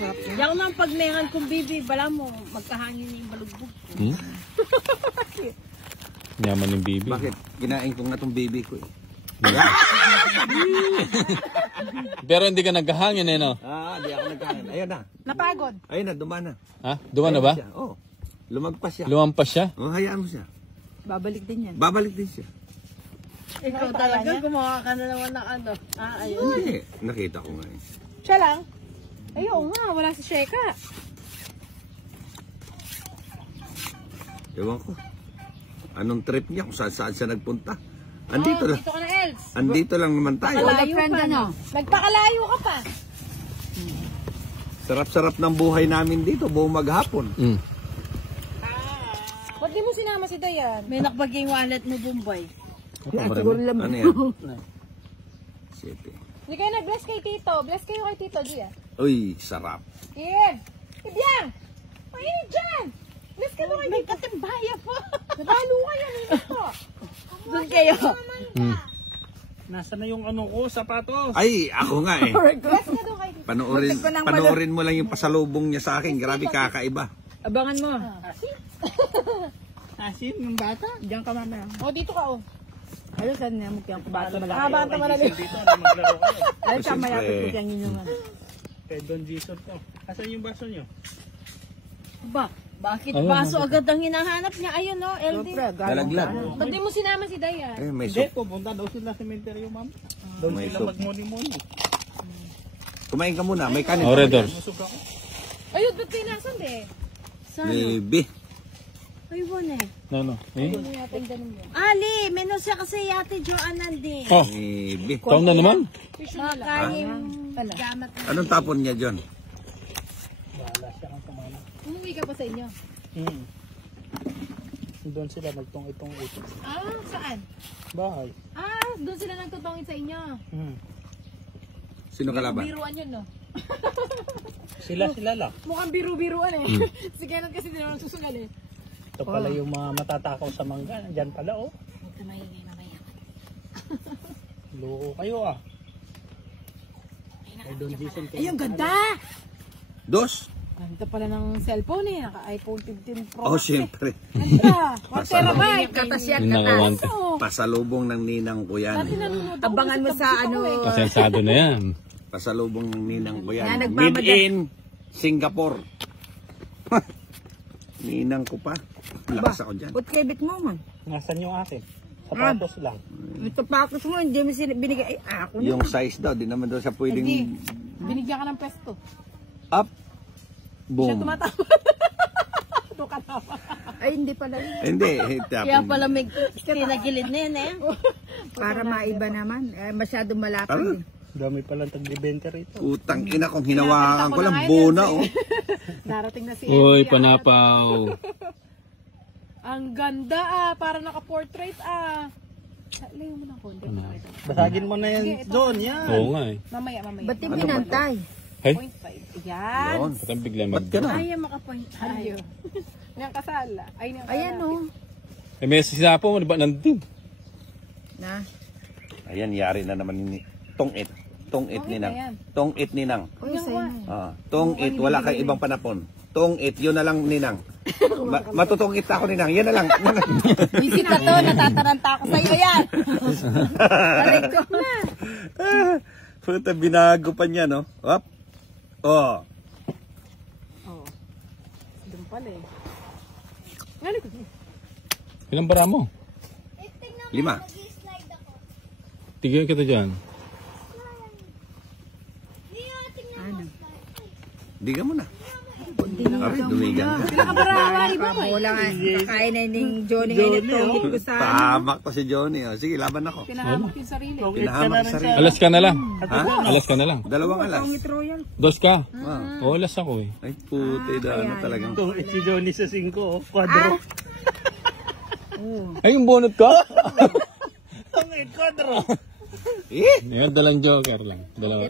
Diyan nang pagmengan kong bibi, bala mo, magkahangin yung balugbog ko. Yaman yung bibi. Bakit? Kinain ko nga itong baby ko eh. Pero hindi ka naghahangin eh, no? Di ako nagkakain. Ayun na. Napagod. Ayun na, dumaan na. Ha? Duwan na ba? Oo. Lumagpas siya. Lumampas siya? Hayaan mo siya. Babalik din yan. Babalik din siya. Ikaw talaga, gumawa ka na naman ng ano. Ayun. Hindi. Nakita ko nga eh. Siya lang? Ayun nga, wala si Sheka. Ewan ko. Anong trip niya kung saan siya nagpunta? Andito lang. Dito ka na, Els. Andito lang naman tayo. Nakalayo pa, no? Nagpakalayo ka pa. Sarap-sarap ng buhay namin dito, buong maghapon. Ba't di mo sinama si Dayan? May nakbagay wallet mo, Bombay. Siguro lang. Ano yan? 7. Hindi kayo nag-bless kay Tito. Bless kayo kay Tito, Gia. Uy, sarap. Kim! Ibiang! Mainit dyan! Bless ka mo kay Tito. May katimbaya po. Nagalo kayo, minit po. Doon kayo. Nasa na yung ano ko, sapatos? Ay, ako nga eh. Bless ka doon kay Tito. Panoorin mo lang yung pasalubong niya sa akin. Grabe kakaiba. Abangan mo. Asin ng bata? Diyan ka mamaya. O, dito ka, o. Ayun, saan niya mo kiyang bata malaki? Bata malaki. Dito, maglaro kayo. Ayun, saan malapit mo kiyang inyong ano. Kay Don Jason to. Asan yung baso nyo? Ba? Bakit baso agad ang hinahanap niya? Ayun, no, LD. Dalaglag. Ba't di mo sinama si Dayan? Eh, may Hindi, soup. pupunta daw sila sa cemetery, ma'am. Doon May sila soup. magmuni-muni. Kumain ka muna. May kanin. Redors. Musog ako. Ayun, ba't pinasan, de? Sana? Baby. Ayun, eh. No. Eh? Ali, menos siya kasi Ate Joanne nandin. Oh, Baby. taon na naman. Makain gamat. Anong tapon niya, John? Umuwi ka pa sa inyo? Doon sila nagtong-itong ito. Ah, saan? Bahay. Ah, doon sila nagtutongin sa inyo. Sino kalaban? Biruan yun, no? Sila lang. Mukhang biru-biruan eh. Sige, kasi din naman susungal eh. Ito pala yung mga matatakaw sa mangga. Diyan pala, oh. Huwag ka maingay mamaya. Loko kayo, ah. Ay, Don Jason kayo. Ay, ang ganda! Dos? Ganda pala ng cellphone eh. Naka-iPhone 15 Pro. Oh, siyempre. Ganda! 1 terabyte! Katas yan, Nakawante. Pasalubong ng ninang ko yan. Abangan mo sa ano. Pasensado na yan. Pasalubong ng ninang ko yan. Yan, Made in Singapore. Ninang ko pa. Lakas ako dyan. Ba't kebit mo man? Nasaan yung akin? Sapatos lang. Ito patos mo, hindi mo binigay. Ay, ako na. Yung size daw, di naman daw siya pwedeng Binigyan ka ng pesto. up. Siya Boom. tumatama. Doon ka tama. Ay, hindi pala. Hindi. Kaya pala may tinagilid na yan eh. Para maiba naman. Masyadong malapit. Tara. Dami palang tag-ibenta rito. Utang ina kong hinawakan ko lang. Bona oh. Darating na si Uy, Elvia. panapaw. Ang ganda ah. Para naka-portrait ah. Layo mo ng konti. Basagin mo na yan doon, yan. Oo nga eh. Mamaya. Ba't yung pinantay? Ay, 0.5. Yan. Yun. patang bigla Ba't ka na? Ay, maka-point. Ay, niyang kasala. Ay, niyang Ayan o. eh, may sinapo mo, di ba nandun? Na. Ayan, yari na naman ni Tong-it. Tong-it ninang. yan. Tong-it ninang. Uy, sa'yo na. Tong-it, wala kang ibang panapon. Tong-it, yun na lang ninang. Matutong-it ako ninang. Yan na lang. Visit na to. Natataranta ako sa'yo yan. Balik ko na. Puta, binago pa niya, no? Up. Oh. Oh. Doon pala eh. Ngano ko? Ilang bara mo? 5. Tigil kita dyan. Diga mo na. Aray, dumigan ka. Pinakabarabari ba mo eh? Wala nga. Kakain na yung Johnny ngayon ito. Ko sa Pahamak to si Johnny. Oh. Sige, laban ako. Pinahamak yung sarili. Pinahamak sa sarili. Alas ka na lang. Ha? Alas ka na lang. 2 alas. Royal. 2 ka. Ah. Oo, alas ako eh. Ay, puti ano talagang. Itong si Johnny sa 5, oh. Quadro. Ay, yung bunot ko? Ang quadro. Eh, Ngayon, dalang joker lang. Dalawa.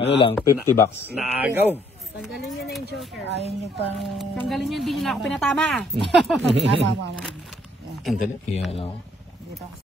Ano lang, 50 bucks. naagaw. Tanggalin niyo na yung joker. Ayun yung pang... Tanggalin niyo, hindi niyo na ako pinatama. Tama. Ang dali. Kaya lang ako. Dito ako